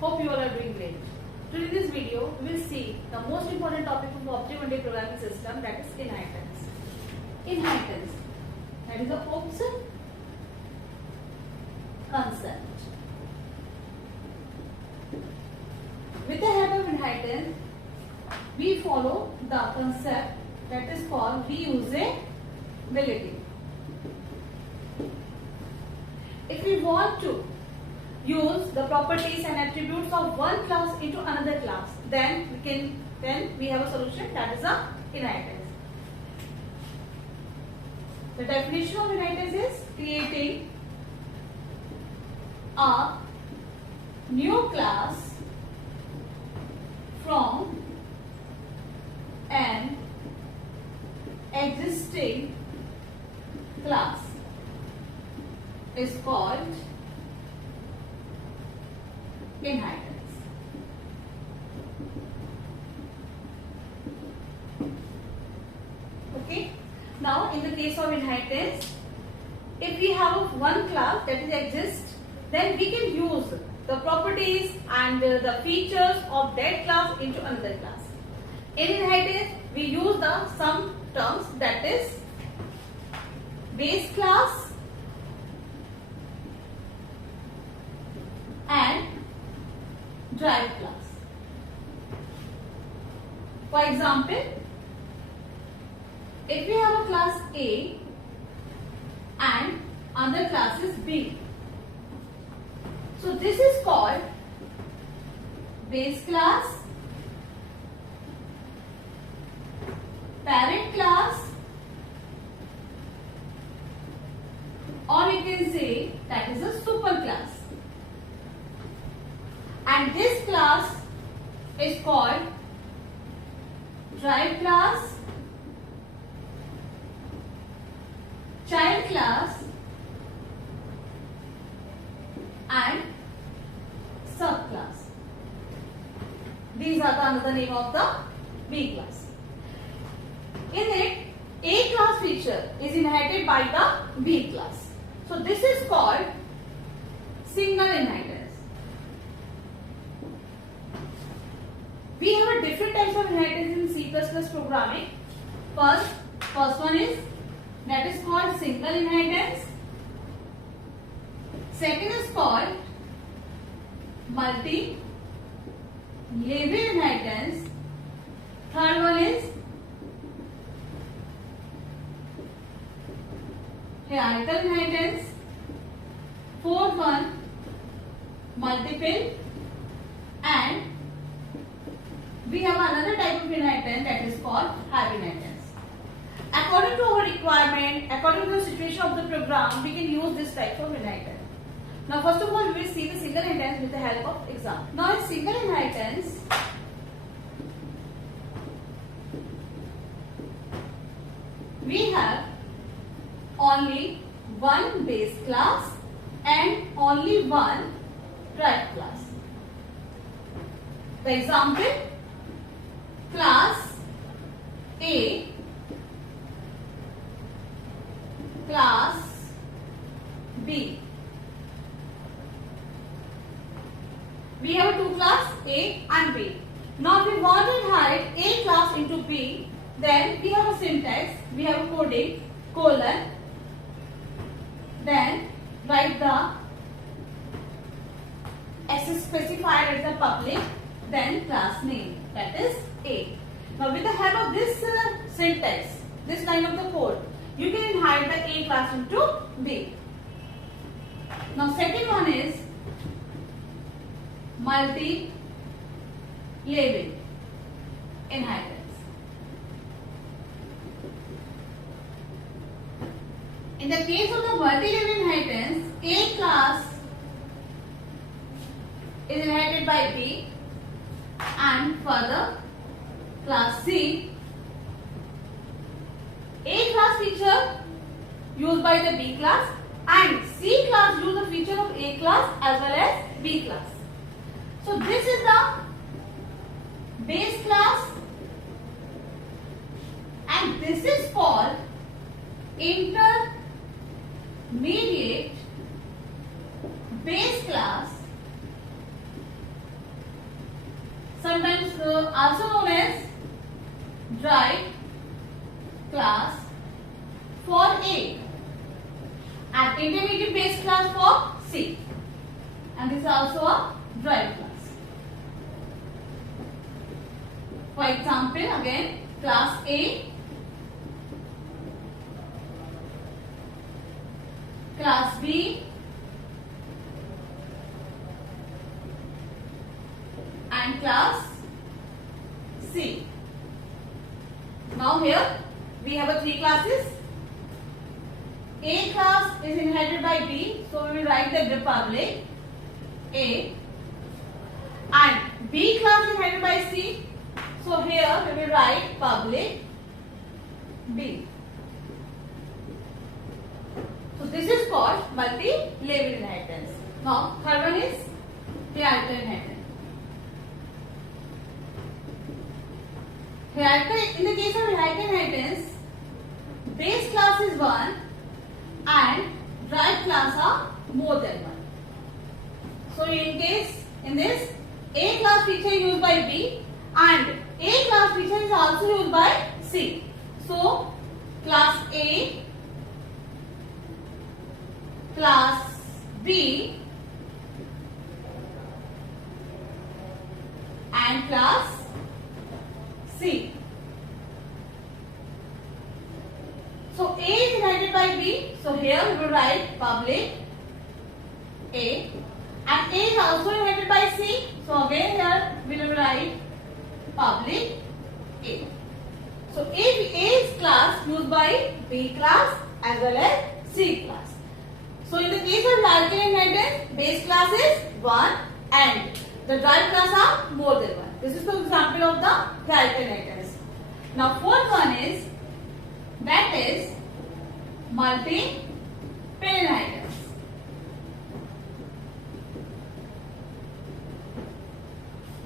Hope you all are doing great. Today in this video, we will see the most important topic of object-oriented programming system, that is inheritance. Inheritance, that is the OOPS concept. With the help of inheritance, we follow the concept that is called reusability. If we want to use the properties and attributes of one class into another class, then we have a solution, that is a inheritance. The definition of inheritance is creating a new class from an existing class is called inheritance. Okay. Now, in the case of inheritance, if we have one class that exists, then we can use the properties and the features of that class into another class. In inheritance, we use the some terms, that is base class and derived class. For example, if we have a class A and another class is B, so this is called base class, parent class, or you can say that is a super class. And this class is called derived class, child class, and subclass. These are the another name of the B class. In it, A class feature is inherited by the B class. So this is called single inheritance. We have a different types of inheritance in C++ programming. First one is that is called single inheritance. Second is called multi-level inheritance. Third one is hierarchical inheritance. Fourth one, multiple, and we have another type of inheritance that is called hybrid inheritance. According to our requirement, according to the situation of the program, we can use this type of inheritance. Now, first of all, we will see the single inheritance with the help of example. Now, in single inheritance, we have only one base class and only one derived class. The example, class A, class B. We have two class A and B. Now, if we want to inherit A class into B, then we have a syntax, we have a coding, colon, then write the access specified as the public, then class name, that is A. Now, with the help of this syntax, this line of the code, you can inherit the A class into B. Now, second one is multi-level inheritance. In the case of the multi-level inheritance, A class is inherited by B, and further class C. A class feature used by the B class, and C class use the feature of A class as well as B class. So this is the base class, and this is called intermediate base class also known as derived class for A and intermediate base class for C, and this is also a derived class. For example, again class A, class B, and class C. Now here we have three classes. A class is inherited by B, so we will write the public A, and B class is inherited by C, so here we will write public B. So this is called multi-level inheritance. Now third one is hierarchical inheritance. In the case of hierarchical inheritance, base class is 1 and derived class are more than 1. So in this, A class feature is used by B and A class feature is also used by C. So class A, class B and class C. So A is inherited by B, so here we will write public A, and A is also inherited by C, so again here we will write public A. So A is class used by B class as well as C class. So in the case of hierarchical inheritance, base class is 1 and the derived class are more than 1. This is the example of the hierarchical inheritance. Now fourth one is multi-pin inheritance.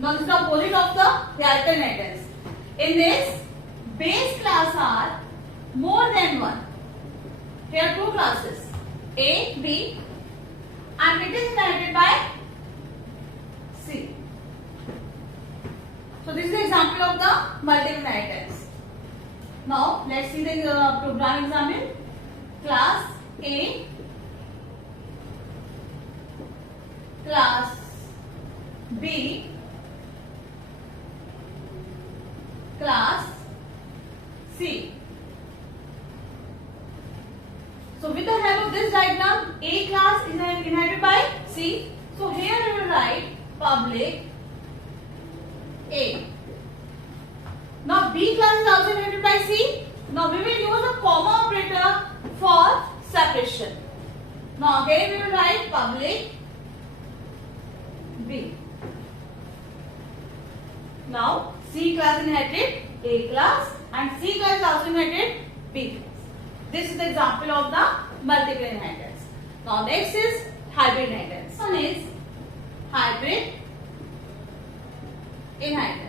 Now this is the opposite of the hierarchical inheritance. In this, base class are more than 1. Here are two classes, A, B, and it is inherited by C. So this is the example of the multiple inheritance. Now let's see the program example. Class A, class B, class C. So with the help of this diagram, A class is inherited by C. So here we will write public A. Now B class is also inherited by C. Now we will use a comma operator for separation. Now again we will write public B. Now C class inherited A class and C class is also inherited B class. This is the example of the multiple inheritance. Now next is hybrid inheritance. One is hybrid inheritance.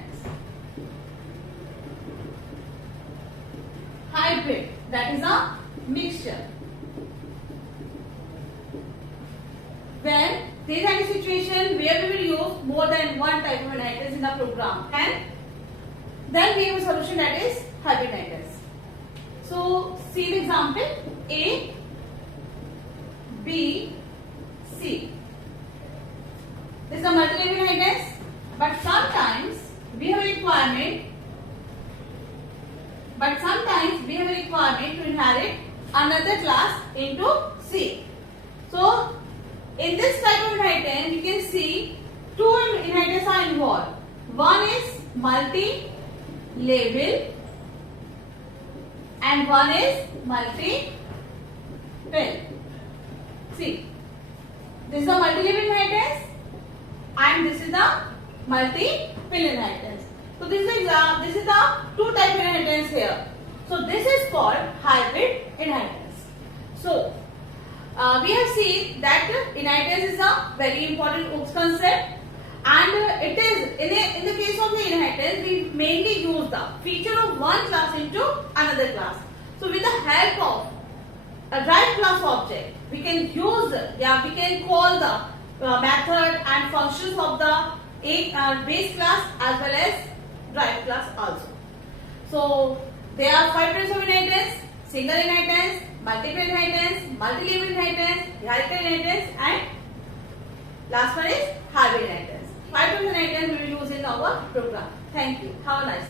Hybrid, that is a mixture. When there is any situation where we will use more than one type of inheritance in the program, and then we have a solution that is hybrid inheritance. So see the example: A, B, C. This is a multi-level inheritance, but sometimes we have a requirement. to inherit another class into C. So in this type of inheritance, you can see two inheritors are involved. One is multi-level and one is multi-pill. See, this is a multi-level inheritance and this is the multi-pill inheritance. So this is the two type of inheritance here. So this is called hybrid inheritance. So we have seen that inheritance is a very important OOPS concept, and it is in the case of the inheritance we mainly use the feature of one class into another class. So with the help of a derived class object, we can use we can call the method and functions of the base class as well as drive class also. So there are 5 types of inheritance: single inheritance, multiple inheritance, multi-level inheritance, herited inheritance, and last one is hybrid inheritance. 5 types of inheritance we will use in our program. Thank you. Have a nice day.